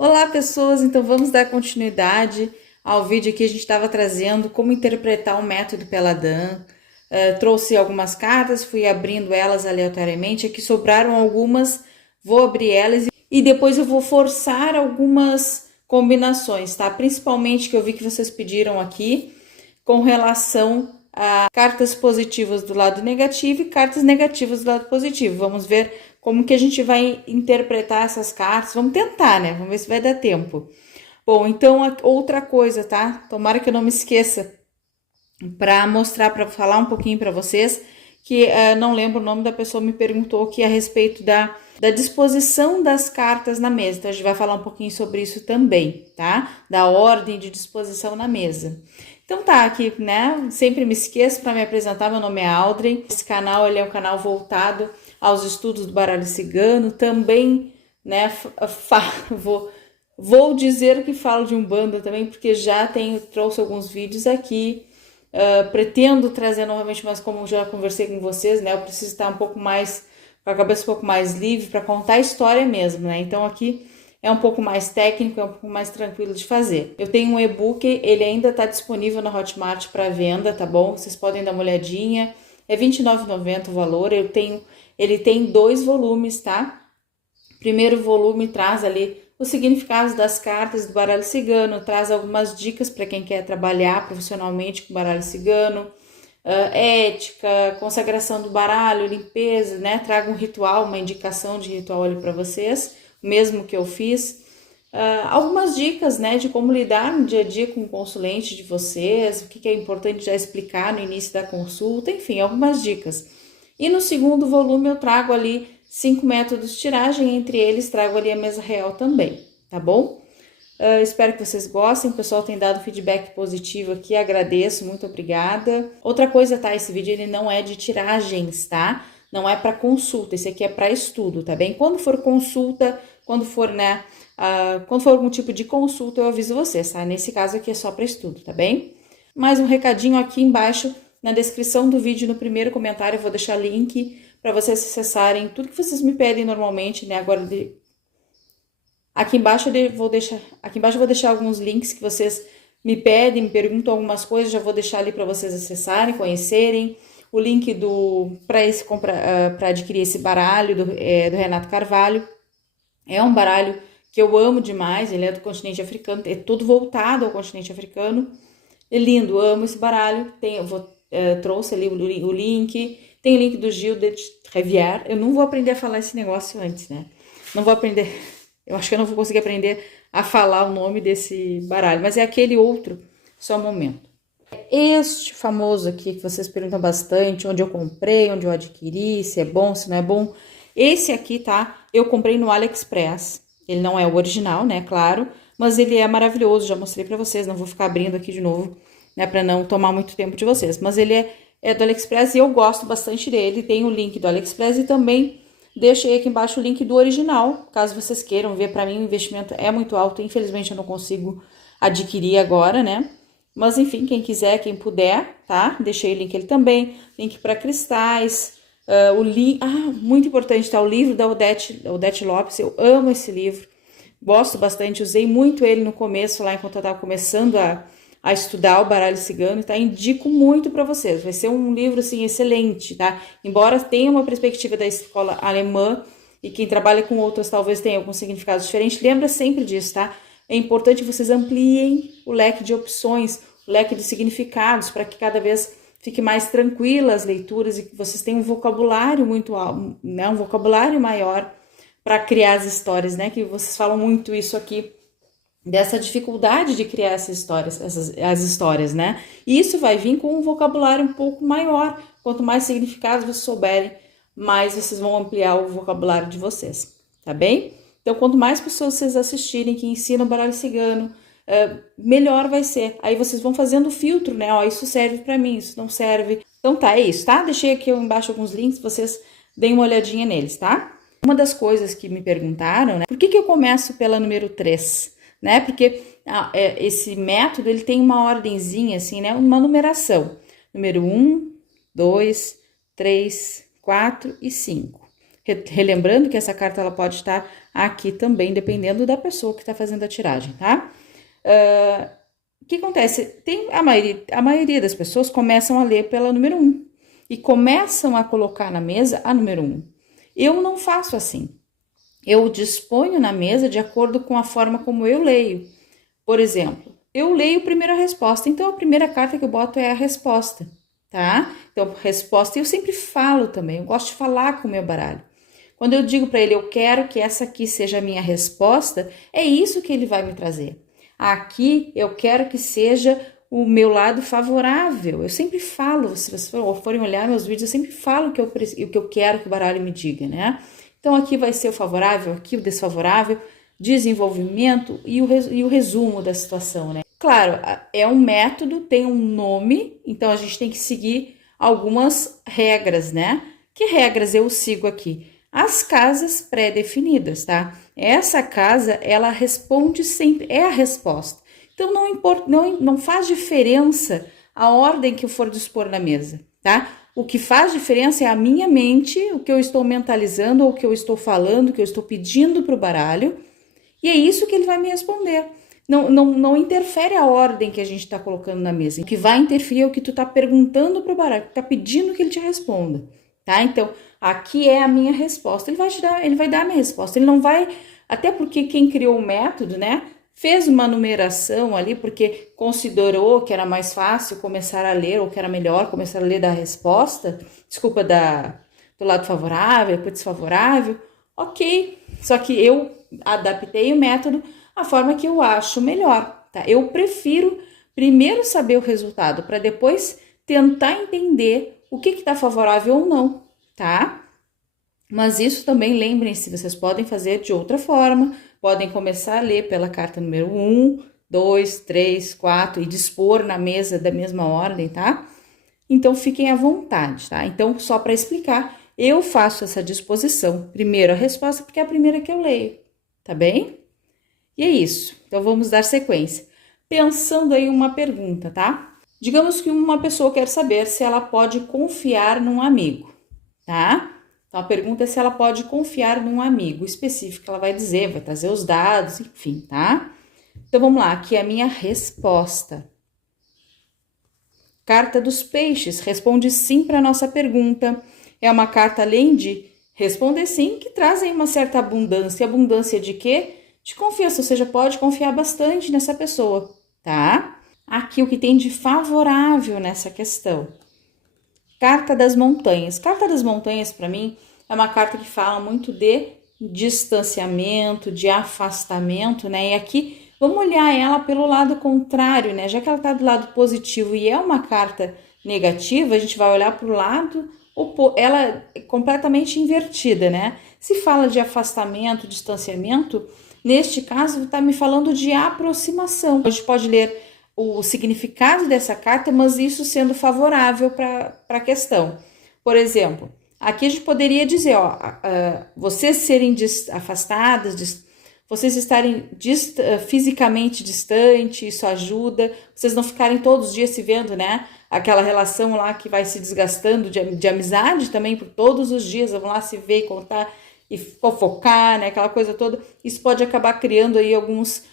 Olá, pessoas! Então vamos dar continuidade ao vídeo que a gente estava trazendo como interpretar o método Peladan. Trouxe algumas cartas, fui abrindo elas aleatoriamente. Aqui sobraram algumas, vou abrir elas e depois eu vou forçar algumas combinações, tá? Principalmente que eu vi que vocês pediram aqui com relação a cartas positivas do lado negativo e cartas negativas do lado positivo. Vamos ver como que a gente vai interpretar essas cartas. Vamos tentar, né? Vamos ver se vai dar tempo. Bom, então outra coisa, tá? Tomara que eu não me esqueça para mostrar, para falar um pouquinho para vocês, que não lembro o nome da pessoa, me perguntou aqui a respeito da disposição das cartas na mesa. Então a gente vai falar um pouquinho sobre isso também, tá? Da ordem de disposição na mesa. Então tá, aqui, né? Sempre me esqueço para me apresentar, meu nome é Audrey. Esse canal, ele é um canal voltado aos estudos do baralho cigano, também, né, vou dizer que falo de Umbanda também, porque trouxe alguns vídeos aqui, pretendo trazer novamente, mas como já conversei com vocês, né, eu preciso estar um pouco mais, com a cabeça um pouco mais livre para contar a história mesmo, né, então aqui é um pouco mais técnico, é um pouco mais tranquilo de fazer. Eu tenho um e-book, ele ainda está disponível na Hotmart para venda, tá bom? Vocês podem dar uma olhadinha, é R$ 29,90 o valor, ele tem 2 volumes, tá? O primeiro volume traz ali os significados das cartas do baralho cigano, traz algumas dicas para quem quer trabalhar profissionalmente com baralho cigano, ética, consagração do baralho, limpeza, né? Trago um ritual, uma indicação de ritual ali para vocês, o mesmo que eu fiz. Algumas dicas, né, de como lidar no dia a dia com o consulente de vocês, o que é importante já explicar no início da consulta, enfim, algumas dicas. E no segundo volume eu trago ali 5 métodos de tiragem, entre eles trago ali a mesa real também, tá bom? Espero que vocês gostem, o pessoal tem dado feedback positivo aqui, agradeço, muito obrigada. Outra coisa, tá, esse vídeo ele não é de tiragens, tá? Não é para consulta, esse aqui é para estudo, tá bem? Quando for consulta, quando for, né, quando for algum tipo de consulta, eu aviso vocês, tá? Nesse caso aqui é só para estudo, tá bem? Mais um recadinho aqui embaixo, na descrição do vídeo, no primeiro comentário, eu vou deixar link para vocês acessarem tudo que vocês me pedem normalmente, né? Agora, aqui embaixo eu vou deixar alguns links que vocês me pedem, me perguntam algumas coisas, já vou deixar ali para vocês acessarem, conhecerem. O link para adquirir esse baralho do Renato Carvalho. É um baralho que eu amo demais, ele é do continente africano, é todo voltado ao continente africano. É lindo, amo esse baralho. Trouxe ali o link, tem o link do Gilles de Rivière. Eu não vou aprender a falar esse negócio antes, né? Não vou aprender, eu acho que eu não vou conseguir aprender a falar o nome desse baralho, mas é aquele outro, só um momento. Este famoso aqui que vocês perguntam bastante, onde eu comprei, onde eu adquiri, se é bom, se não é bom. Esse aqui, tá? Eu comprei no AliExpress. Ele não é o original, né? Claro, mas ele é maravilhoso. Já mostrei pra vocês, não vou ficar abrindo aqui de novo, né? Pra não tomar muito tempo de vocês. Mas ele é do AliExpress e eu gosto bastante dele. Tem o link do AliExpress e também deixei aqui embaixo o link do original, caso vocês queiram ver. Pra mim o investimento é muito alto, infelizmente eu não consigo adquirir agora, né? Mas enfim, quem quiser, quem puder, tá? Deixei o link ele também, link para cristais, o link, muito importante, tá? O livro da Odete Lopes, eu amo esse livro, gosto bastante, usei muito ele no começo, lá enquanto eu tava começando a estudar o baralho cigano, tá? Indico muito para vocês, vai ser um livro, assim, excelente, tá? Embora tenha uma perspectiva da escola alemã, e quem trabalha com outras talvez tenha algum significado diferente, lembra sempre disso, tá? É importante que vocês ampliem o leque de opções, o leque de significados, para que cada vez fique mais tranquila as leituras e que vocês tenham um vocabulário muito alto, né? Um vocabulário maior para criar as histórias, né? Que vocês falam muito isso aqui, dessa dificuldade de criar essas histórias, as histórias, né? E isso vai vir com um vocabulário um pouco maior. Quanto mais significados vocês souberem, mais vocês vão ampliar o vocabulário de vocês, tá bem? Então, quanto mais pessoas vocês assistirem que ensinam baralho cigano, melhor vai ser. Aí vocês vão fazendo o filtro, né? Ó, isso serve pra mim, isso não serve. Então tá, é isso, tá? Deixei aqui embaixo alguns links, vocês deem uma olhadinha neles, tá? Uma das coisas que me perguntaram, né? Por que eu começo pela número 3? Né? Porque esse método, ele tem uma ordenzinha, assim, né? Uma numeração. Número 1, 2, 3, 4 e 5. Relembrando que essa carta ela pode estar aqui também, dependendo da pessoa que está fazendo a tiragem, tá? O que acontece? A maioria das pessoas começam a ler pela número 1 e começam a colocar na mesa a número 1. Eu não faço assim. Eu disponho na mesa de acordo com a forma como eu leio. Por exemplo, eu leio primeiro a resposta, então a primeira carta que eu boto é a resposta, tá? Então, resposta, eu sempre falo também, eu gosto de falar com o meu baralho. Quando eu digo para ele, eu quero que essa aqui seja a minha resposta, é isso que ele vai me trazer. Aqui eu quero que seja o meu lado favorável. Eu sempre falo, se vocês forem olhar meus vídeos, eu sempre falo o que eu quero que o baralho me diga, né? Então aqui vai ser o favorável, aqui o desfavorável, desenvolvimento e o resumo da situação, né? Claro, é um método, tem um nome, então a gente tem que seguir algumas regras, né? Que regras eu sigo aqui? As casas pré-definidas, tá? Essa casa, ela responde sempre, é a resposta. Então, não faz diferença a ordem que eu for dispor na mesa, tá? O que faz diferença é a minha mente, o que eu estou mentalizando, ou o que eu estou falando, o que eu estou pedindo para o baralho, e é isso que ele vai me responder. Não interfere a ordem que a gente está colocando na mesa. O que vai interferir é o que tu está perguntando para o baralho, que está pedindo que ele te responda, tá? Então, aqui é a minha resposta. Ele vai dar a minha resposta. Ele não vai, até porque quem criou o método, né, fez uma numeração ali porque considerou que era mais fácil começar a ler, ou que era melhor começar a ler da resposta, do lado favorável, depois desfavorável, ok. Só que eu adaptei o método à forma que eu acho melhor, tá? Eu prefiro primeiro saber o resultado, para depois tentar entender o que está favorável ou não, tá? Mas isso também, lembrem-se, vocês podem fazer de outra forma, podem começar a ler pela carta número 1, 2, 3, 4 e dispor na mesa da mesma ordem, tá? Então, fiquem à vontade, tá? Então, só para explicar, eu faço essa disposição. Primeiro a resposta, porque é a primeira que eu leio, tá bem? E é isso. Então, vamos dar sequência. Pensando aí uma pergunta, tá? Digamos que uma pessoa quer saber se ela pode confiar num amigo, tá? Então, a pergunta é se ela pode confiar num amigo específico. Ela vai dizer, vai trazer os dados, enfim, tá? Então, vamos lá. Aqui é a minha resposta. Carta dos Peixes. Responde sim para a nossa pergunta. É uma carta, além de responder sim, que traz aí uma certa abundância. Abundância de quê? De confiança. Ou seja, pode confiar bastante nessa pessoa, tá? Aqui o que tem de favorável nessa questão. Carta das Montanhas. Carta das Montanhas, para mim, é uma carta que fala muito de distanciamento, de afastamento, né? E aqui, vamos olhar ela pelo lado contrário, né? Já que ela tá do lado positivo e é uma carta negativa, a gente vai olhar para o lado, ela é completamente invertida, né? Se fala de afastamento, distanciamento, neste caso, tá me falando de aproximação. A gente pode ler o significado dessa carta, mas isso sendo favorável para a questão. Por exemplo, aqui a gente poderia dizer, ó, vocês serem afastadas, vocês estarem fisicamente distantes, isso ajuda, vocês não ficarem todos os dias se vendo, né? Aquela relação lá que vai se desgastando de amizade também, por todos os dias, vão lá se ver e contar e fofocar, né? Aquela coisa toda. Isso pode acabar criando aí algumas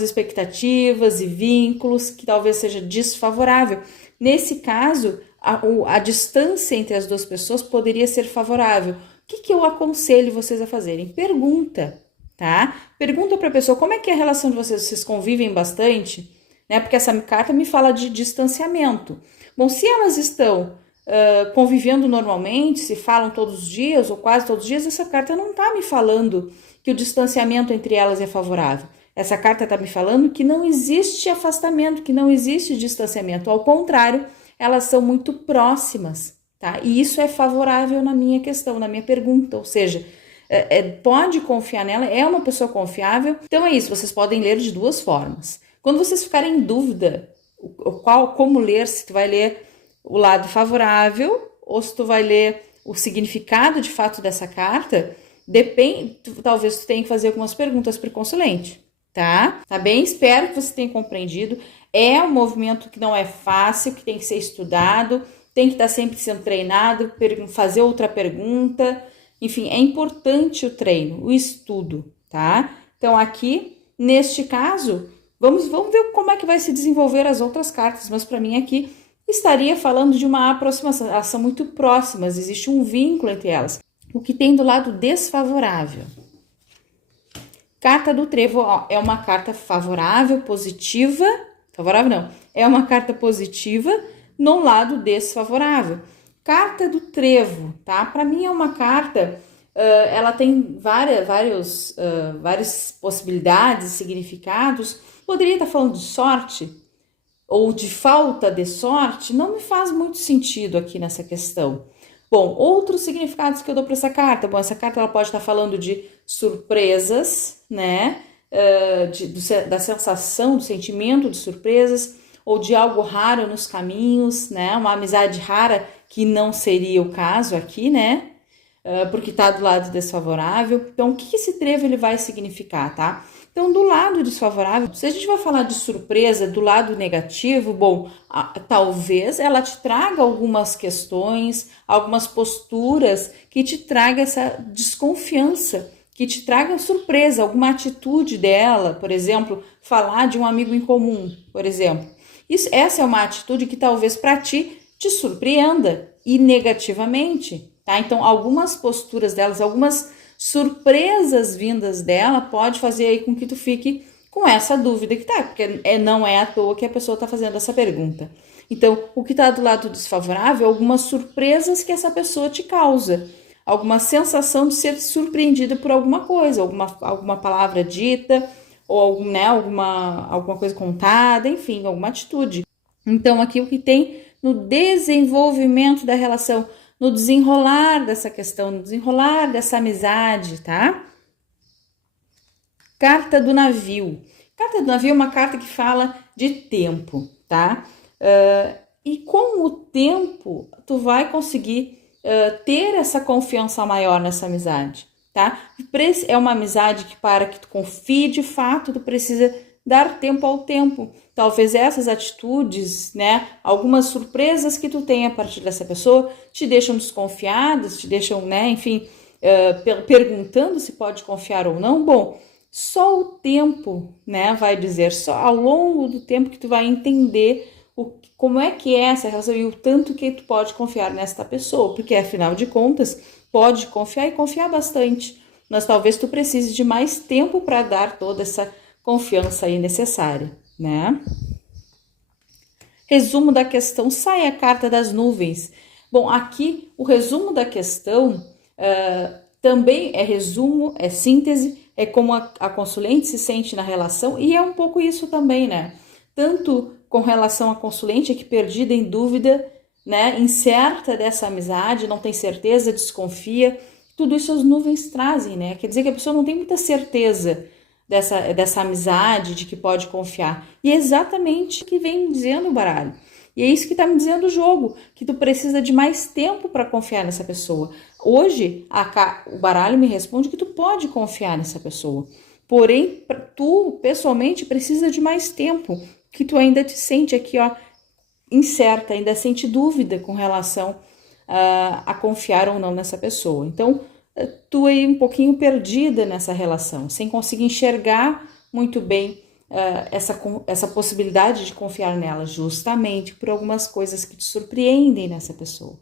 expectativas e vínculos que talvez seja desfavorável. Nesse caso, a distância entre as duas pessoas poderia ser favorável. O que eu aconselho vocês a fazerem? Pergunta, tá? Pergunta para a pessoa como é que é a relação de vocês. Vocês convivem bastante? Né? Porque essa carta me fala de distanciamento. Bom, se elas estão convivendo normalmente, se falam todos os dias ou quase todos os dias, essa carta não está me falando que o distanciamento entre elas é favorável. Essa carta está me falando que não existe afastamento, que não existe distanciamento. Ao contrário, elas são muito próximas, tá? E isso é favorável na minha questão, na minha pergunta. Ou seja, pode confiar nela, é uma pessoa confiável. Então é isso, vocês podem ler de duas formas. Quando vocês ficarem em dúvida, como ler, se tu vai ler o lado favorável ou se tu vai ler o significado de fato dessa carta, depende, talvez tu tenha que fazer algumas perguntas para o consulente. Tá bem? Espero que você tenha compreendido. É um movimento que não é fácil, que tem que ser estudado, tem que estar sempre sendo treinado, fazer outra pergunta, Enfim, é importante o treino, o estudo, tá? Então aqui, neste caso, vamos ver como é que vai se desenvolver as outras cartas, mas para mim aqui estaria falando de uma aproximação, elas são muito próximas, existe um vínculo entre elas. O que tem do lado desfavorável? Carta do trevo, ó, é uma carta favorável, positiva, favorável não, é uma carta positiva no lado desfavorável. Carta do trevo, tá? Para mim é uma carta, ela tem várias possibilidades, significados. Poderia estar falando de sorte ou de falta de sorte, não me faz muito sentido aqui nessa questão. Bom, outros significados que eu dou para essa carta. Bom, essa carta ela pode estar falando de surpresas, né? Da sensação, do sentimento de surpresas, ou de algo raro nos caminhos, né? Uma amizade rara, que não seria o caso aqui, né? Porque tá do lado desfavorável. Então, o que esse trevo ele vai significar, tá? Então, do lado desfavorável, se a gente vai falar de surpresa do lado negativo, bom, talvez ela te traga algumas questões, algumas posturas que te traga essa desconfiança, que te traga surpresa, alguma atitude dela, por exemplo, falar de um amigo em comum, por exemplo. Essa é uma atitude que talvez para ti te surpreenda e negativamente, tá? Então, algumas posturas delas, algumas surpresas vindas dela pode fazer aí com que tu fique com essa dúvida que tá, porque não é à toa que a pessoa tá fazendo essa pergunta. Então, o que tá do lado desfavorável é algumas surpresas que essa pessoa te causa, alguma sensação de ser surpreendida por alguma coisa, alguma palavra dita, ou né, alguma coisa contada, enfim, alguma atitude. Então, aqui o que tem no desenvolvimento da relação, no desenrolar dessa questão, no desenrolar dessa amizade, tá? Carta do navio. Carta do navio é uma carta que fala de tempo, tá? E com o tempo, tu vai conseguir ter essa confiança maior nessa amizade, tá? É uma amizade que para que tu confie de fato, tu precisa dar tempo ao tempo. Talvez essas atitudes, né, algumas surpresas que tu tem a partir dessa pessoa te deixam desconfiadas, te deixam, né, enfim, perguntando se pode confiar ou não. Bom, só o tempo, né, vai dizer, só ao longo do tempo que tu vai entender como é que é essa relação e o tanto que tu pode confiar nesta pessoa, porque afinal de contas, pode confiar e confiar bastante, mas talvez tu precise de mais tempo para dar toda essa confiança aí necessária, né? Resumo da questão, sai a carta das nuvens. Bom, aqui o resumo da questão também é resumo, é síntese, é como a consulente se sente na relação e é um pouco isso também, né? Tanto com relação à consulente que perdida em dúvida, né? Incerta dessa amizade, não tem certeza, desconfia. Tudo isso as nuvens trazem, né? Quer dizer que a pessoa não tem muita certeza dessa amizade, de que pode confiar. E é exatamente o que vem dizendo o baralho. E é isso que está me dizendo o jogo, que tu precisa de mais tempo para confiar nessa pessoa. Hoje, o baralho me responde que tu pode confiar nessa pessoa. Porém, tu, pessoalmente, precisa de mais tempo, que tu ainda te sente aqui, ó, incerta, ainda sente dúvida com relação a confiar ou não nessa pessoa. Então, tu aí um pouquinho perdida nessa relação, sem conseguir enxergar muito bem essa possibilidade de confiar nela, justamente por algumas coisas que te surpreendem nessa pessoa.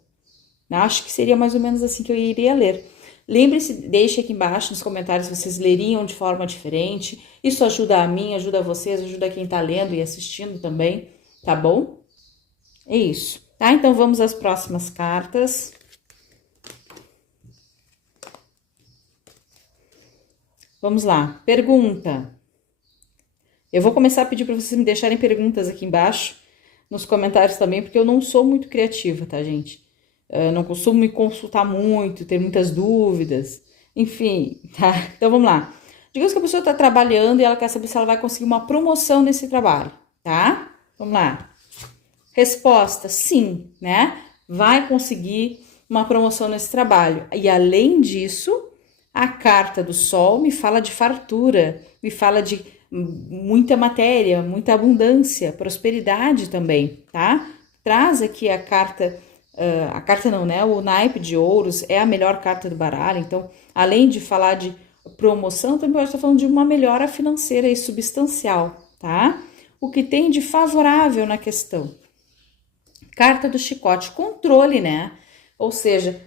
Acho que seria mais ou menos assim que eu iria ler. Lembre-se, deixe aqui embaixo nos comentários se vocês leriam de forma diferente. Isso ajuda a mim, ajuda vocês, ajuda quem tá lendo e assistindo também, tá bom? É isso, tá? Então vamos às próximas cartas. Vamos lá, pergunta. Eu vou começar a pedir para vocês me deixarem perguntas aqui embaixo, nos comentários também, porque eu não sou muito criativa, tá, gente? Eu não costumo me consultar muito, ter muitas dúvidas, enfim, tá? Então vamos lá. Digamos que a pessoa está trabalhando e ela quer saber se ela vai conseguir uma promoção nesse trabalho, tá? Vamos lá. Resposta, sim, né? Vai conseguir uma promoção nesse trabalho. E além disso, a carta do Sol me fala de fartura, me fala de muita matéria, muita abundância, prosperidade também, tá? Traz aqui a carta a carta não, né? O naipe de ouros é a melhor carta do baralho. Então, além de falar de promoção, também pode estar falando de uma melhora financeira e substancial, tá? O que tem de favorável na questão? Carta do chicote, controle, né? Ou seja,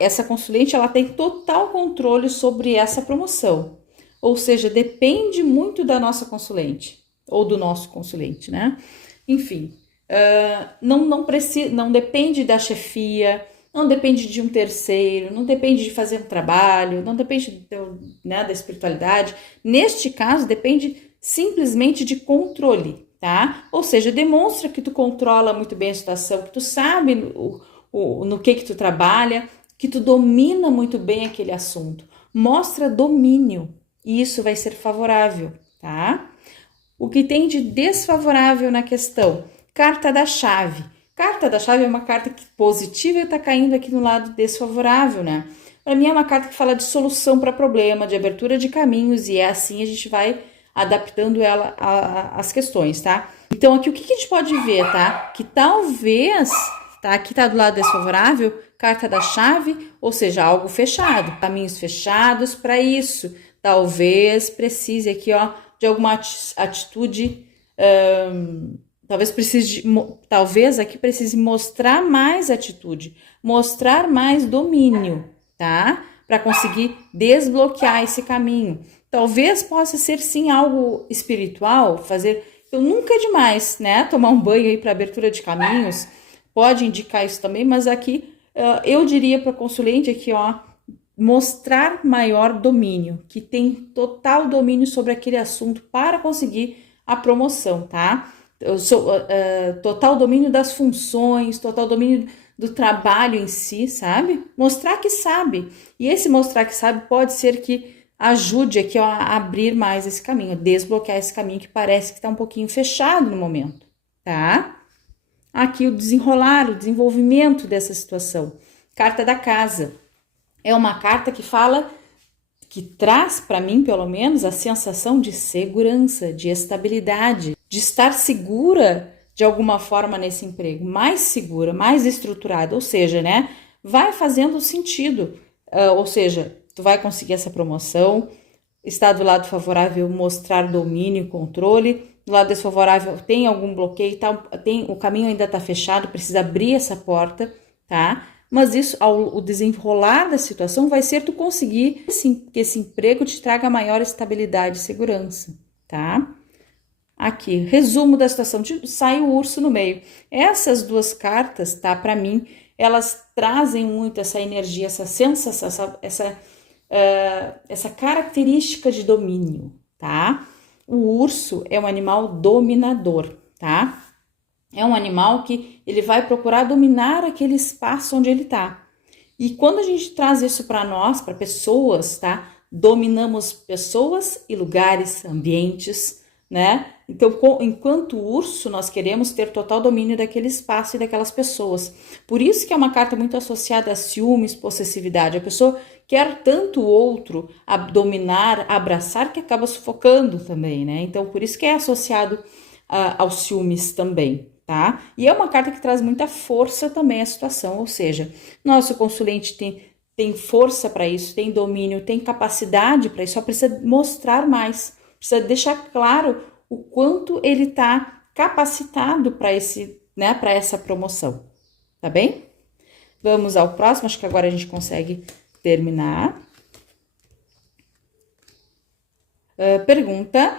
essa consulente ela tem total controle sobre essa promoção. Ou seja, depende muito da nossa consulente ou do nosso consulente, né? Enfim, não depende da chefia, não depende de um terceiro, não depende de fazer um trabalho, não depende né, da espiritualidade. Neste caso, depende simplesmente de controle, tá? Ou seja, demonstra que tu controla muito bem a situação, que tu sabe no que tu trabalha, que tu domina muito bem aquele assunto. Mostra domínio e isso vai ser favorável, tá? O que tem de desfavorável na questão? Carta da chave. Carta da chave é uma carta que positiva e está caindo aqui no lado desfavorável, né? Para mim é uma carta que fala de solução para problema, de abertura de caminhos e é assim a gente vai adaptando ela às questões, tá? Então aqui o que a gente pode ver, tá? Que talvez, tá? Aqui tá do lado desfavorável, carta da chave, ou seja, algo fechado, caminhos fechados para isso. Talvez precise aqui, ó, de alguma atitude, talvez aqui precise mostrar mais atitude, mostrar mais domínio, tá? Para conseguir desbloquear esse caminho. Talvez possa ser sim algo espiritual, então nunca é demais, né? Tomar um banho aí para abertura de caminhos, pode indicar isso também, mas aqui eu diria para consulente aqui, ó, mostrar maior domínio, que tem total domínio sobre aquele assunto para conseguir a promoção, tá? Total domínio das funções, total domínio do trabalho em si, sabe? Mostrar que sabe. E esse mostrar que sabe pode ser que ajude aqui ó, a abrir mais esse caminho, a desbloquear esse caminho que parece que está um pouquinho fechado no momento, tá? Aqui o desenrolar, o desenvolvimento dessa situação. Carta da casa. É uma carta que traz para mim, pelo menos, a sensação de segurança, de estabilidade, de estar segura de alguma forma nesse emprego, mais segura, mais estruturada, ou seja, né, vai fazendo sentido, ou seja, tu vai conseguir essa promoção, está do lado favorável mostrar domínio e controle, do lado desfavorável tem algum bloqueio, o caminho ainda está fechado, precisa abrir essa porta, tá? Mas isso, ao desenrolar da situação, vai ser tu conseguir que esse emprego te traga maior estabilidade e segurança, tá? Aqui, resumo da situação, sai o urso no meio. Essas duas cartas, tá? Para mim, elas trazem muito essa energia, essa sensação, essa característica de domínio, tá? O urso é um animal dominador, tá? É um animal que ele vai procurar dominar aquele espaço onde ele está. E quando a gente traz isso para nós, para pessoas, tá? Dominamos pessoas e lugares, ambientes, né? Então, enquanto urso, nós queremos ter total domínio daquele espaço e daquelas pessoas. Por isso que é uma carta muito associada a ciúmes, possessividade. A pessoa quer tanto o outro a dominar, a abraçar, que acaba sufocando também, né? Então, por isso que é associado aos ciúmes também. Tá? E é uma carta que traz muita força também à situação, ou seja, nosso consulente tem força para isso, tem domínio, tem capacidade para isso, só precisa mostrar mais, precisa deixar claro o quanto ele está capacitado para para essa promoção, tá bem? Vamos ao próximo, acho que agora a gente consegue terminar. Pergunta.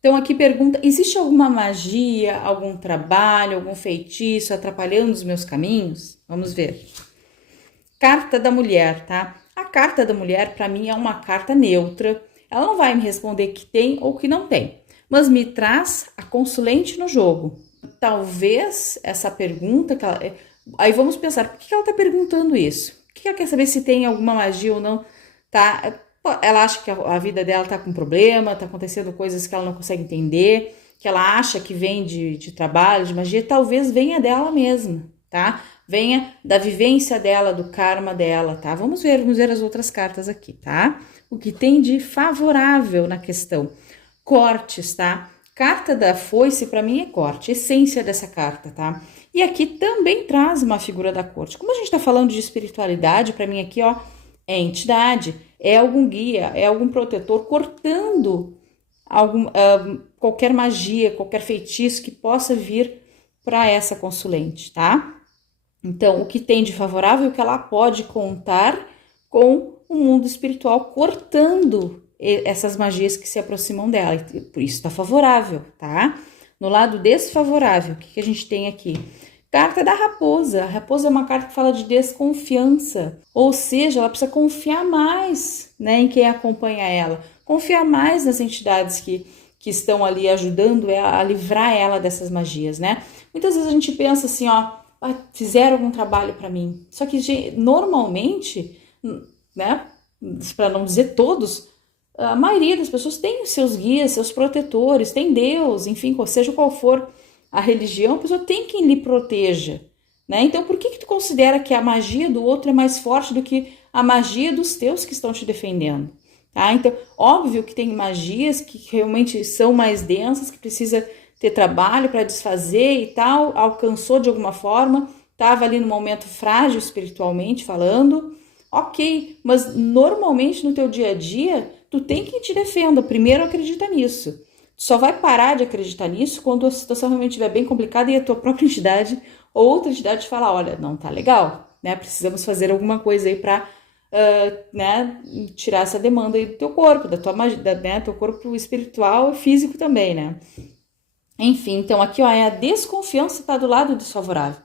Então, aqui pergunta, existe alguma magia, algum trabalho, algum feitiço atrapalhando os meus caminhos? Vamos ver. Carta da mulher, tá? A carta da mulher, para mim, é uma carta neutra. Ela não vai me responder que tem ou que não tem, mas me traz a consulente no jogo. Talvez essa pergunta, aí vamos pensar, por que ela tá perguntando isso? Por que ela quer saber se tem alguma magia ou não, tá? Ela acha que a vida dela tá com problema, tá acontecendo coisas que ela não consegue entender, que ela acha que vem de trabalho, de magia, talvez venha dela mesma, tá? Venha da vivência dela, do karma dela, tá? Vamos ver as outras cartas aqui, tá? O que tem de favorável na questão. Cortes, tá? Carta da foice, para mim, é corte, essência dessa carta, tá? E aqui também traz uma figura da corte. Como a gente tá falando de espiritualidade, para mim aqui, ó, é entidade, é algum guia, é algum protetor cortando qualquer magia, qualquer feitiço que possa vir para essa consulente, tá? Então, o que tem de favorável é que ela pode contar com o mundo espiritual cortando essas magias que se aproximam dela, e por isso está favorável, tá? No lado desfavorável, o que a gente tem aqui? Carta da raposa. A raposa é uma carta que fala de desconfiança, ou seja, ela precisa confiar mais, né, em quem acompanha ela, confiar mais nas entidades que estão ali ajudando a livrar ela dessas magias, né? Muitas vezes a gente pensa assim, ó, fizeram algum trabalho para mim, só que normalmente, né, para não dizer todos, a maioria das pessoas tem os seus guias, seus protetores, tem Deus, enfim, seja qual for a religião, a pessoa tem quem lhe proteja, né? Então, por que tu considera que a magia do outro é mais forte do que a magia dos teus que estão te defendendo? Tá? Então, óbvio que tem magias que realmente são mais densas, que precisa ter trabalho para desfazer e tal, alcançou de alguma forma, estava ali no momento frágil espiritualmente falando, ok, mas normalmente no teu dia a dia, tu tem quem te defenda, primeiro acredita nisso. Tu só vai parar de acreditar nisso quando a situação realmente estiver bem complicada e a tua própria entidade ou outra entidade te falar, olha, não tá legal, né? Precisamos fazer alguma coisa aí para né, tirar essa demanda aí do teu corpo, da tua magia, né, teu corpo espiritual e físico também, né? Enfim, então aqui ó, é a desconfiança tá do lado desfavorável.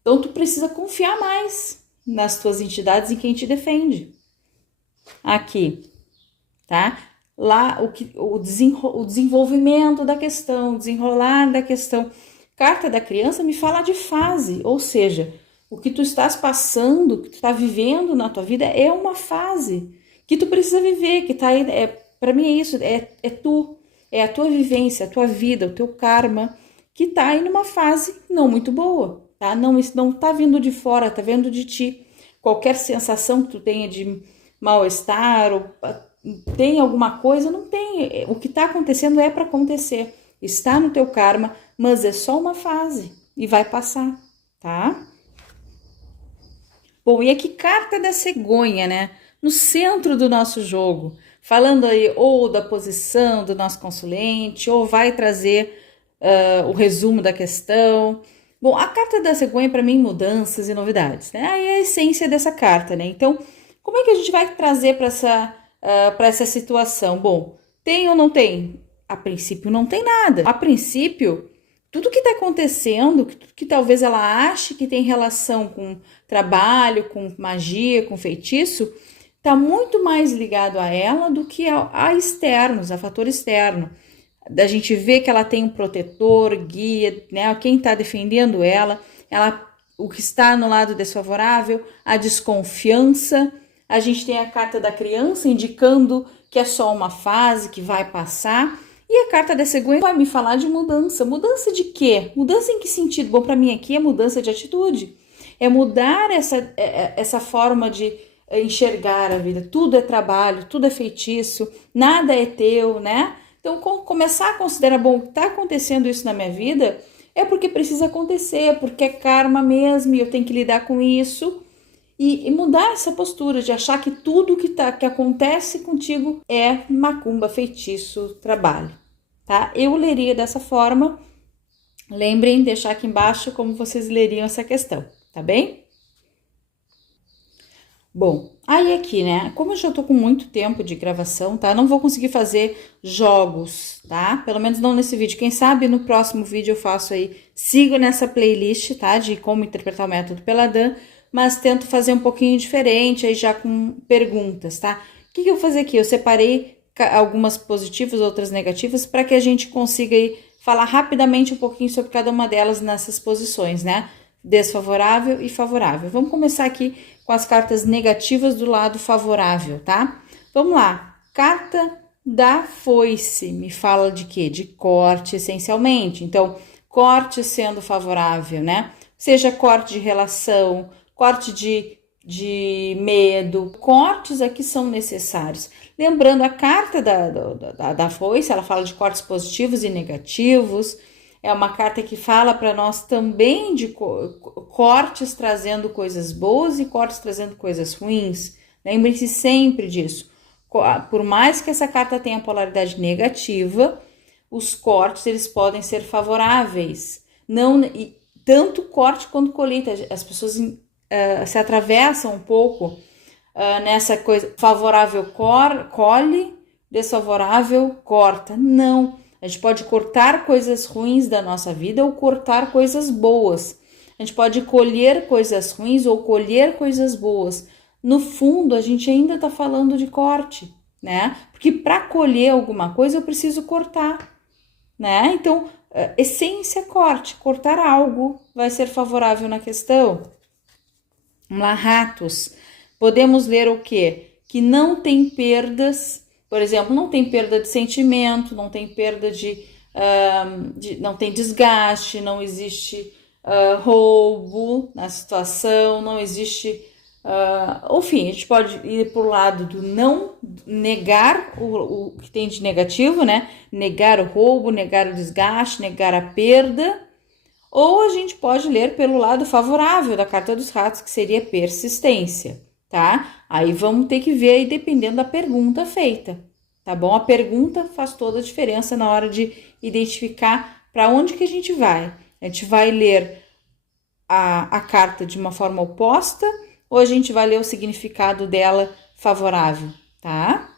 Então tu precisa confiar mais nas tuas entidades e quem te defende. Aqui, tá? Lá o desenvolvimento da questão, desenrolar da questão. Carta da criança me fala de fase, ou seja, o que tu estás passando, o que tu está vivendo na tua vida é uma fase que tu precisa viver, que tá aí, para mim é isso, é a tua vivência, a tua vida, o teu karma, que tá aí numa fase não muito boa, tá? Não tá vindo de fora, tá vindo de ti. Qualquer sensação que tu tenha de mal-estar ou tem alguma coisa, não tem. O que está acontecendo é para acontecer. Está no teu karma, mas é só uma fase e vai passar, tá? Bom, e aqui carta da cegonha, né? No centro do nosso jogo, falando aí ou da posição do nosso consulente, ou vai trazer o resumo da questão. Bom, a carta da cegonha para mim mudanças e novidades, né? Aí é a essência dessa carta, né? Então, como é que a gente vai trazer para essa situação? Bom, tem ou não tem? A princípio não tem nada. A princípio, tudo que está acontecendo, que talvez ela ache que tem relação com trabalho, com magia, com feitiço, está muito mais ligado a ela do que a externos, a fator externo. Da gente ver que ela tem um protetor, guia, né? Quem está defendendo ela, o que está no lado desfavorável, a desconfiança. A gente tem a carta da criança indicando que é só uma fase, que vai passar. E a carta da cegonha vai me falar de mudança. Mudança de quê? Mudança em que sentido? Bom, para mim aqui é mudança de atitude. É mudar essa forma de enxergar a vida. Tudo é trabalho, tudo é feitiço, nada é teu, né? Então, começar a considerar, bom, tá acontecendo isso na minha vida, é porque precisa acontecer, porque é karma mesmo e eu tenho que lidar com isso. E mudar essa postura de achar que tudo que acontece contigo é macumba, feitiço, trabalho, tá? Eu leria dessa forma. Lembrem de deixar aqui embaixo como vocês leriam essa questão, tá bem? Bom, aí aqui, né? Como eu já tô com muito tempo de gravação, tá? Não vou conseguir fazer jogos, tá? Pelo menos não nesse vídeo. Quem sabe no próximo vídeo eu faço aí, sigo nessa playlist, tá? De como interpretar o método Peladan, mas tento fazer um pouquinho diferente, aí já com perguntas, tá? O que eu vou fazer aqui? Eu separei algumas positivas, outras negativas, para que a gente consiga aí falar rapidamente um pouquinho sobre cada uma delas nessas posições, né? Desfavorável e favorável. Vamos começar aqui com as cartas negativas do lado favorável, tá? Vamos lá. Carta da foice me fala de quê? De corte, essencialmente. Então, corte sendo favorável, né? Seja corte de relação, corte de de medo. Cortes aqui são necessários. Lembrando, a carta da foice, ela fala de cortes positivos e negativos. É uma carta que fala para nós também de cortes trazendo coisas boas e cortes trazendo coisas ruins. Lembre-se sempre disso. Por mais que essa carta tenha polaridade negativa, os cortes eles podem ser favoráveis. Não, tanto corte quanto colheita. As pessoas se atravessam um pouco nessa coisa. Favorável colhe, desfavorável corta. Não. A gente pode cortar coisas ruins da nossa vida ou cortar coisas boas. A gente pode colher coisas ruins ou colher coisas boas. No fundo, a gente ainda está falando de corte, né? Porque para colher alguma coisa eu preciso cortar, né? Então, essência, corte. Cortar algo vai ser favorável na questão. Vamos lá, ratos. Podemos ler o quê? Que não tem perdas. Por exemplo, não tem perda de sentimento, não tem perda não tem desgaste, não existe roubo na situação, não existe... enfim, a gente pode ir para o lado do não negar o que tem de negativo, né? Negar o roubo, negar o desgaste, negar a perda. Ou a gente pode ler pelo lado favorável da carta dos ratos, que seria persistência, tá? Aí vamos ter que ver aí dependendo da pergunta feita, tá bom? A pergunta faz toda a diferença na hora de identificar para onde que a gente vai. A gente vai ler a carta de uma forma oposta ou a gente vai ler o significado dela favorável, tá?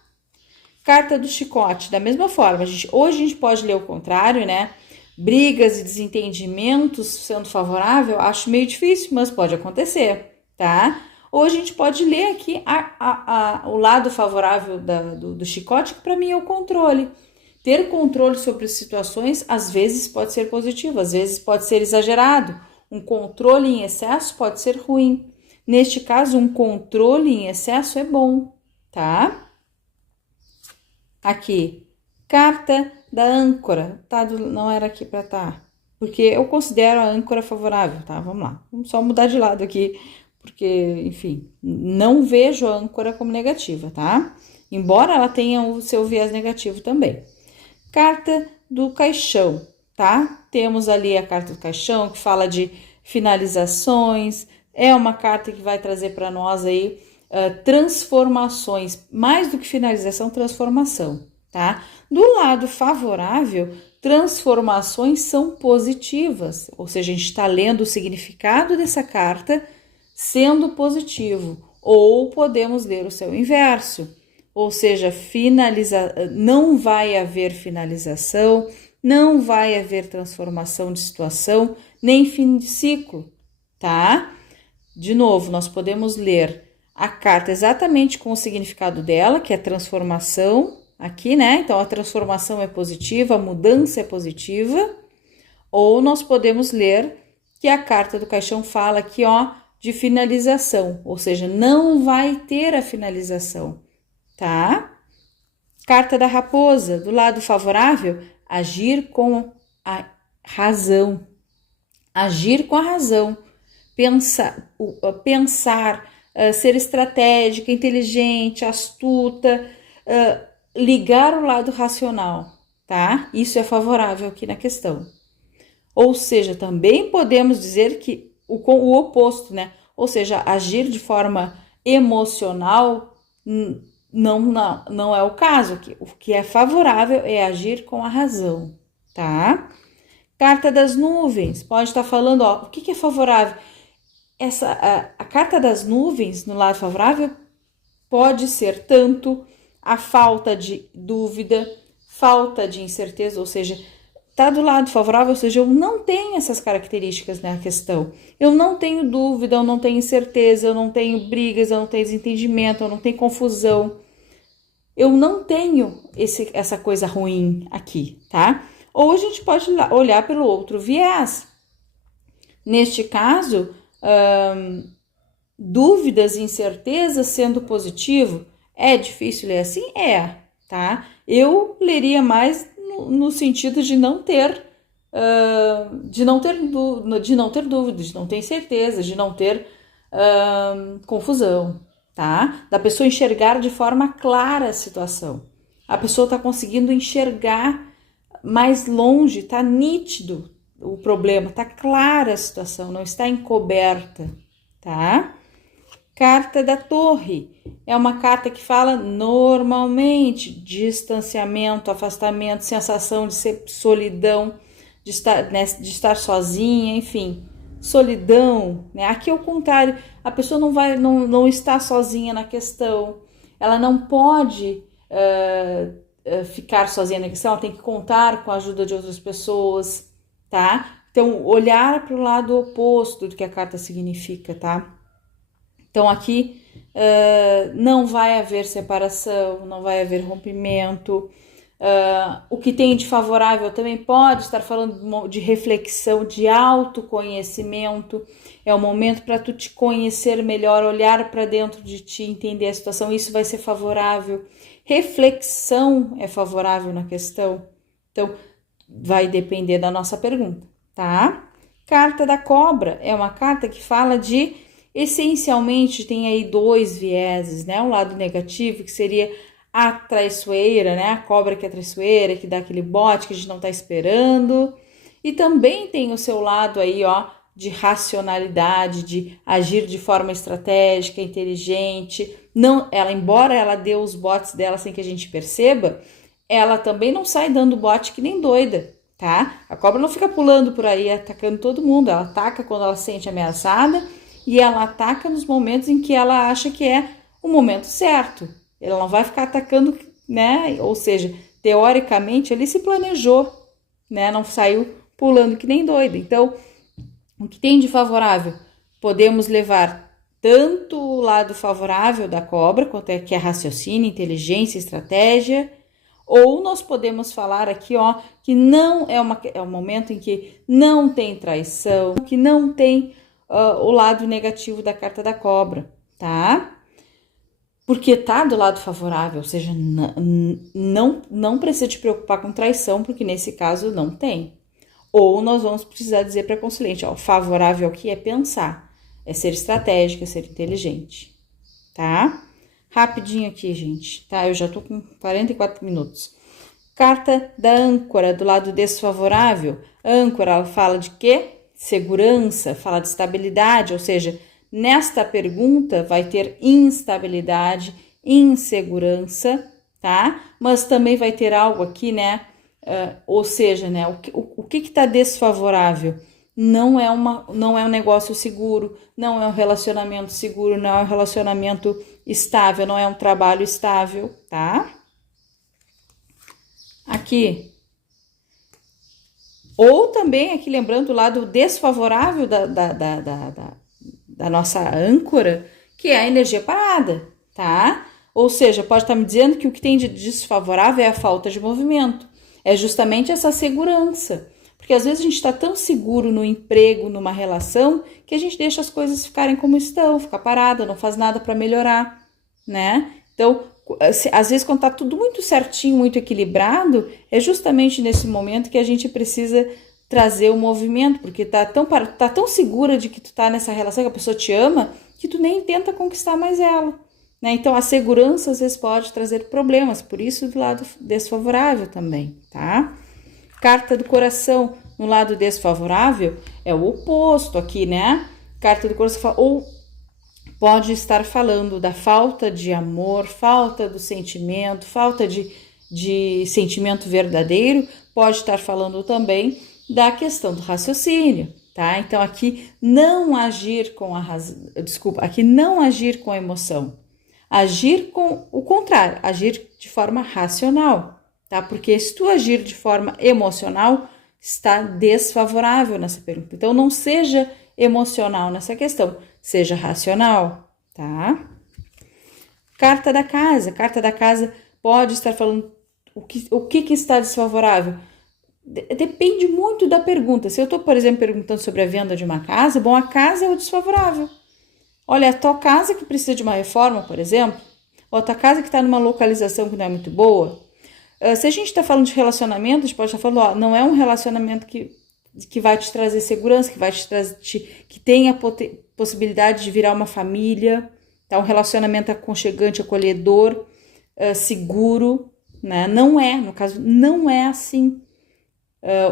Carta do chicote, da mesma forma. Hoje a gente pode ler o contrário, né? Brigas e desentendimentos sendo favorável, acho meio difícil, mas pode acontecer, tá? Ou a gente pode ler aqui o lado favorável do chicote, que para mim é o controle. Ter controle sobre as situações, às vezes pode ser positivo, às vezes pode ser exagerado. Um controle em excesso pode ser ruim. Neste caso, um controle em excesso é bom, tá? Aqui, carta da âncora, tá? Não era aqui para tá, porque eu considero a âncora favorável, tá? Vamos lá, vamos só mudar de lado aqui, porque, enfim, não vejo a âncora como negativa, tá? Embora ela tenha o seu viés negativo também. Carta do caixão, tá? Temos ali a carta do caixão, que fala de finalizações, é uma carta que vai trazer para nós aí transformações, mais do que finalização, transformação, tá? Do lado favorável, transformações são positivas, ou seja, a gente está lendo o significado dessa carta sendo positivo, ou podemos ler o seu inverso, ou seja, não vai haver finalização, não vai haver transformação de situação, nem fim de ciclo, tá? De novo, nós podemos ler a carta exatamente com o significado dela, que é transformação, aqui, né? Então, a transformação é positiva, a mudança é positiva. Ou nós podemos ler que a carta do caixão fala aqui, ó, de finalização, ou seja, não vai ter a finalização, tá? Carta da raposa, do lado favorável, agir com a razão. Agir com a razão. Pensar, ser estratégica, inteligente, astuta, ligar o lado racional, tá? Isso é favorável aqui na questão. Ou seja, também podemos dizer que o oposto, né? Ou seja, agir de forma emocional não é o caso. O que é favorável é agir com a razão, tá? Carta das nuvens, pode estar falando, ó, o que é favorável? A carta das nuvens no lado favorável pode ser tanto a falta de dúvida, falta de incerteza, ou seja, tá do lado favorável, ou seja, eu não tenho essas características na questão. Eu não tenho dúvida, eu não tenho incerteza, eu não tenho brigas, eu não tenho desentendimento, eu não tenho confusão. Eu não tenho essa coisa ruim aqui, tá? Ou a gente pode olhar pelo outro viés. Neste caso, dúvidas e incertezas sendo positivo, é difícil ler assim? É, tá? Eu leria mais no sentido de não ter dúvidas, de não ter incerteza, de não ter confusão, tá? Da pessoa enxergar de forma clara a situação. A pessoa está conseguindo enxergar mais longe, está nítido o problema, está clara a situação, não está encoberta, tá? Carta da Torre é uma carta que fala normalmente distanciamento, afastamento, sensação de ser solidão, de estar sozinha, enfim, solidão, né? Aqui é o contrário, a pessoa não está sozinha na questão, ela não pode ficar sozinha na questão, ela tem que contar com a ajuda de outras pessoas, tá? Então, olhar para o lado oposto do que a carta significa, tá? Então, aqui não vai haver separação, não vai haver rompimento. O que tem de favorável também pode estar falando de reflexão, de autoconhecimento. É o momento para tu te conhecer melhor, olhar para dentro de ti, entender a situação. Isso vai ser favorável. Reflexão é favorável na questão. Então, vai depender da nossa pergunta, tá? Carta da Cobra é uma carta que fala de, essencialmente, tem aí 2 vieses, né? Um lado negativo, que seria a traiçoeira, né? A cobra que é traiçoeira, que dá aquele bote que a gente não tá esperando. E também tem o seu lado aí, ó, de racionalidade, de agir de forma estratégica, inteligente. Não, embora ela dê os botes dela sem que a gente perceba, ela também não sai dando bote que nem doida, tá? A cobra não fica pulando por aí, atacando todo mundo. Ela ataca quando ela se sente ameaçada e ela ataca nos momentos em que ela acha que é o momento certo. Ela não vai ficar atacando, né? Ou seja, teoricamente ele se planejou, né? Não saiu pulando que nem doida. Então, o que tem de favorável? Podemos levar tanto o lado favorável da cobra, quanto é que é raciocínio, inteligência, estratégia, ou nós podemos falar aqui, ó, que não é um momento em que não tem traição, que não tem o lado negativo da carta da cobra, tá? Porque tá do lado favorável, ou seja, não precisa te preocupar com traição, porque nesse caso não tem. Ou nós vamos precisar dizer para a consulente, ó, favorável aqui é pensar, é ser estratégica, é ser inteligente, tá? Rapidinho aqui, gente, tá? Eu já tô com 44 minutos. Carta da âncora, do lado desfavorável. Âncora, ela fala de quê? Segurança, fala de estabilidade, ou seja, nesta pergunta vai ter instabilidade, insegurança, tá? Mas também vai ter algo aqui, né? Ou seja, né? O que está desfavorável? Não é um negócio seguro, não é um relacionamento seguro, não é um relacionamento estável, não é um trabalho estável, tá? Aqui. Ou também aqui lembrando o lado desfavorável da nossa âncora, que é a energia parada, tá? Ou seja, pode estar me dizendo que o que tem de desfavorável é a falta de movimento. É justamente essa segurança. Porque às vezes a gente está tão seguro no emprego, numa relação, que a gente deixa as coisas ficarem como estão, fica parada, não faz nada para melhorar, né? Então, às vezes quando está tudo muito certinho, muito equilibrado, é justamente nesse momento que a gente precisa trazer o movimento, porque tá tão segura de que tu tá nessa relação, que a pessoa te ama, que tu nem tenta conquistar mais ela, né? Então, a segurança às vezes pode trazer problemas, por isso do lado desfavorável também, tá? Carta do coração no lado desfavorável é o oposto aqui, né? Carta do coração ou pode estar falando da falta de amor, falta do sentimento, falta de sentimento verdadeiro, pode estar falando também da questão do raciocínio, tá? Então, aqui não agir com a razão, aqui não agir com a emoção, agir com o contrário, agir de forma racional, tá? Porque se tu agir de forma emocional, está desfavorável nessa pergunta. Então, não seja emocional nessa questão, seja racional, tá? Carta da casa. Carta da casa pode estar falando o que está desfavorável. Depende muito da pergunta. Se eu estou, por exemplo, perguntando sobre a venda de uma casa, bom, a casa é o desfavorável. Olha, a tua casa que precisa de uma reforma, por exemplo, ou a tua casa que está numa localização que não é muito boa. Se a gente está falando de relacionamento, a gente pode estar falando, ó, não é um relacionamento que vai te trazer segurança, que vai te trazer, que tenha possibilidade de virar uma família, tá? Um relacionamento aconchegante, acolhedor, seguro, né? Não é, no caso, não é assim.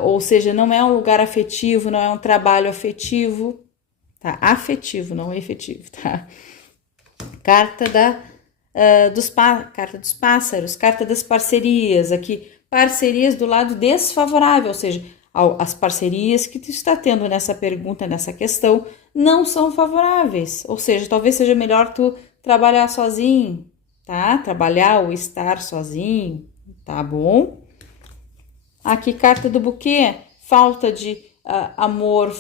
Ou seja, não é um lugar afetivo, não é um trabalho afetivo, tá? Afetivo, não efetivo, tá? Carta carta dos pássaros, carta das parcerias, aqui, parcerias do lado desfavorável, ou seja, as parcerias que tu está tendo nessa pergunta, nessa questão, não são favoráveis, ou seja, talvez seja melhor tu trabalhar sozinho, tá? Trabalhar ou estar sozinho, tá bom? Aqui, carta do buquê, falta de amor,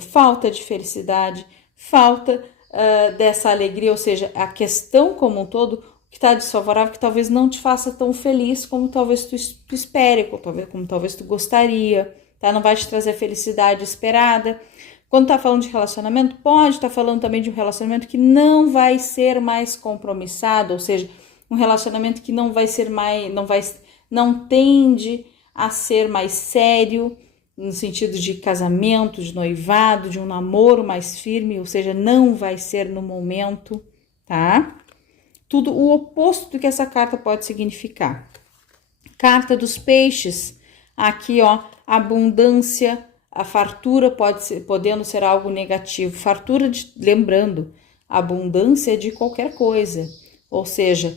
falta de felicidade, falta dessa alegria, ou seja, a questão como um todo, que está desfavorável, que talvez não te faça tão feliz como talvez tu espere, como talvez tu gostaria, tá? Não vai te trazer a felicidade esperada. Quando tá falando de relacionamento, pode estar falando também de um relacionamento que não vai ser mais compromissado, ou seja, um relacionamento que não vai ser mais, não tende a ser mais sério, no sentido de casamento, de noivado, de um namoro mais firme, ou seja, não vai ser no momento, tá? Tudo o oposto do que essa carta pode significar. Carta dos peixes, aqui ó, abundância, a fartura podendo ser algo negativo. Fartura, lembrando, abundância de qualquer coisa, ou seja,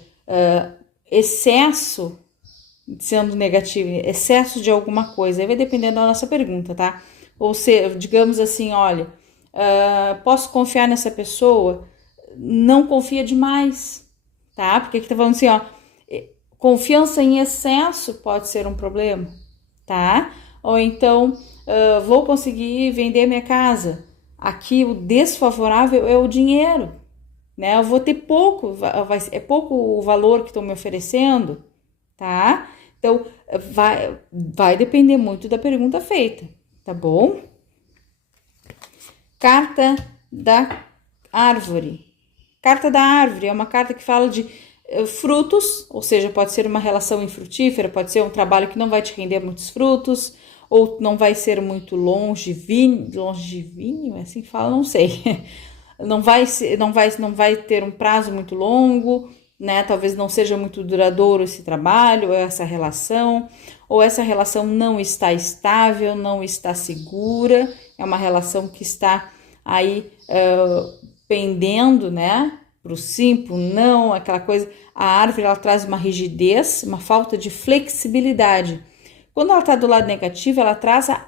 excesso sendo negativo, excesso de alguma coisa, aí vai depender da nossa pergunta, tá? Ou seja, digamos assim, olha, posso confiar nessa pessoa? Não confia demais, tá? Porque aqui tá falando assim, ó, confiança em excesso pode ser um problema, tá? Ou então, vou conseguir vender minha casa. Aqui o desfavorável é o dinheiro, né? Eu vou ter pouco, é pouco o valor que estão me oferecendo, tá? Então, vai depender muito da pergunta feita, tá bom? Carta da árvore. Carta da árvore é uma carta que fala de frutos, ou seja, pode ser uma relação infrutífera, pode ser um trabalho que não vai te render muitos frutos, ou não vai ser muito longevíneo, é assim que fala, não sei. Não vai ter um prazo muito longo, né? Talvez não seja muito duradouro esse trabalho, ou essa relação não está estável, não está segura, é uma relação que está aí pendendo, né? Pro sim, pro não, aquela coisa. A árvore, ela traz uma rigidez, uma falta de flexibilidade. Quando ela está do lado negativo, ela traz a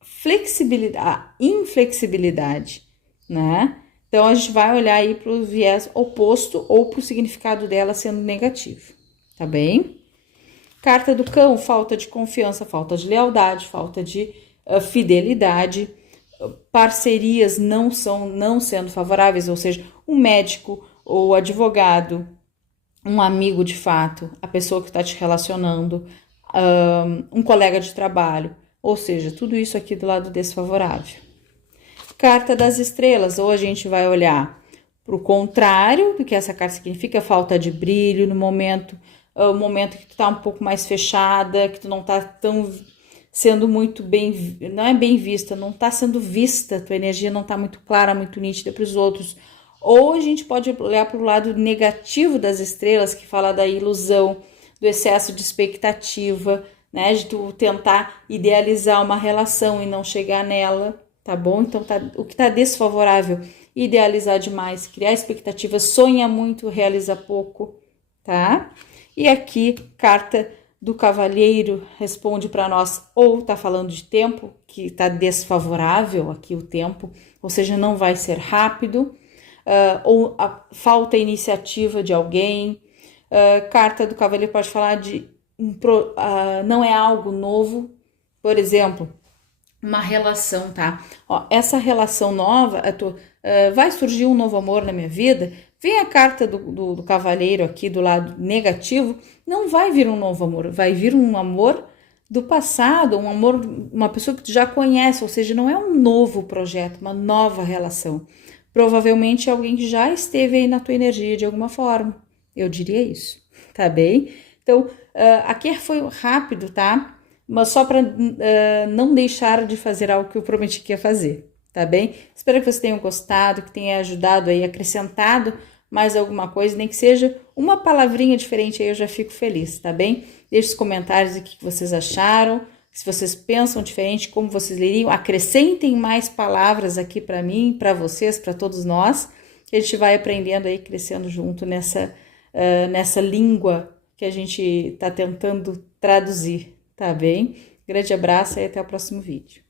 flexibilidade, a inflexibilidade, né? Então, a gente vai olhar aí para o viés oposto ou para o significado dela sendo negativo, tá bem? Carta do cão, falta de confiança, falta de lealdade, falta de fidelidade, parcerias não sendo favoráveis, ou seja, um médico ou advogado, um amigo de fato, a pessoa que está te relacionando, um colega de trabalho, ou seja, tudo isso aqui do lado desfavorável. Carta das estrelas, ou a gente vai olhar para o contrário do que essa carta significa, falta de brilho no momento, o momento que tu tá um pouco mais fechada, que tu não tá tão sendo muito bem, não é bem vista, não tá sendo vista, tua energia não tá muito clara, muito nítida para os outros. Ou a gente pode olhar para o lado negativo das estrelas, que fala da ilusão, do excesso de expectativa, né, de tu tentar idealizar uma relação e não chegar nela. Tá bom? Então, o que tá desfavorável, idealizar demais, criar expectativas, sonha muito, realiza pouco, tá? E aqui, carta do cavalheiro responde para nós, ou tá falando de tempo, que tá desfavorável aqui o tempo, ou seja, não vai ser rápido, ou falta iniciativa de alguém. Carta do cavalheiro pode falar de não é algo novo, por exemplo, uma relação, tá? Ó, essa relação nova, vai surgir um novo amor na minha vida, vem a carta do cavalheiro aqui do lado negativo, não vai vir um novo amor, vai vir um amor do passado, um amor, uma pessoa que tu já conhece, ou seja, não é um novo projeto, uma nova relação. Provavelmente é alguém que já esteve aí na tua energia de alguma forma, eu diria isso, tá bem? Então, aqui foi rápido, tá? Mas só para não deixar de fazer algo que eu prometi que ia fazer, tá bem? Espero que vocês tenham gostado, que tenha ajudado aí, acrescentado mais alguma coisa, nem que seja uma palavrinha diferente aí, eu já fico feliz, tá bem? Deixe os comentários aqui que vocês acharam, se vocês pensam diferente, como vocês leriam, acrescentem mais palavras aqui para mim, para vocês, para todos nós, que a gente vai aprendendo aí, crescendo junto nessa língua que a gente está tentando traduzir, tá bem? Grande abraço e até o próximo vídeo.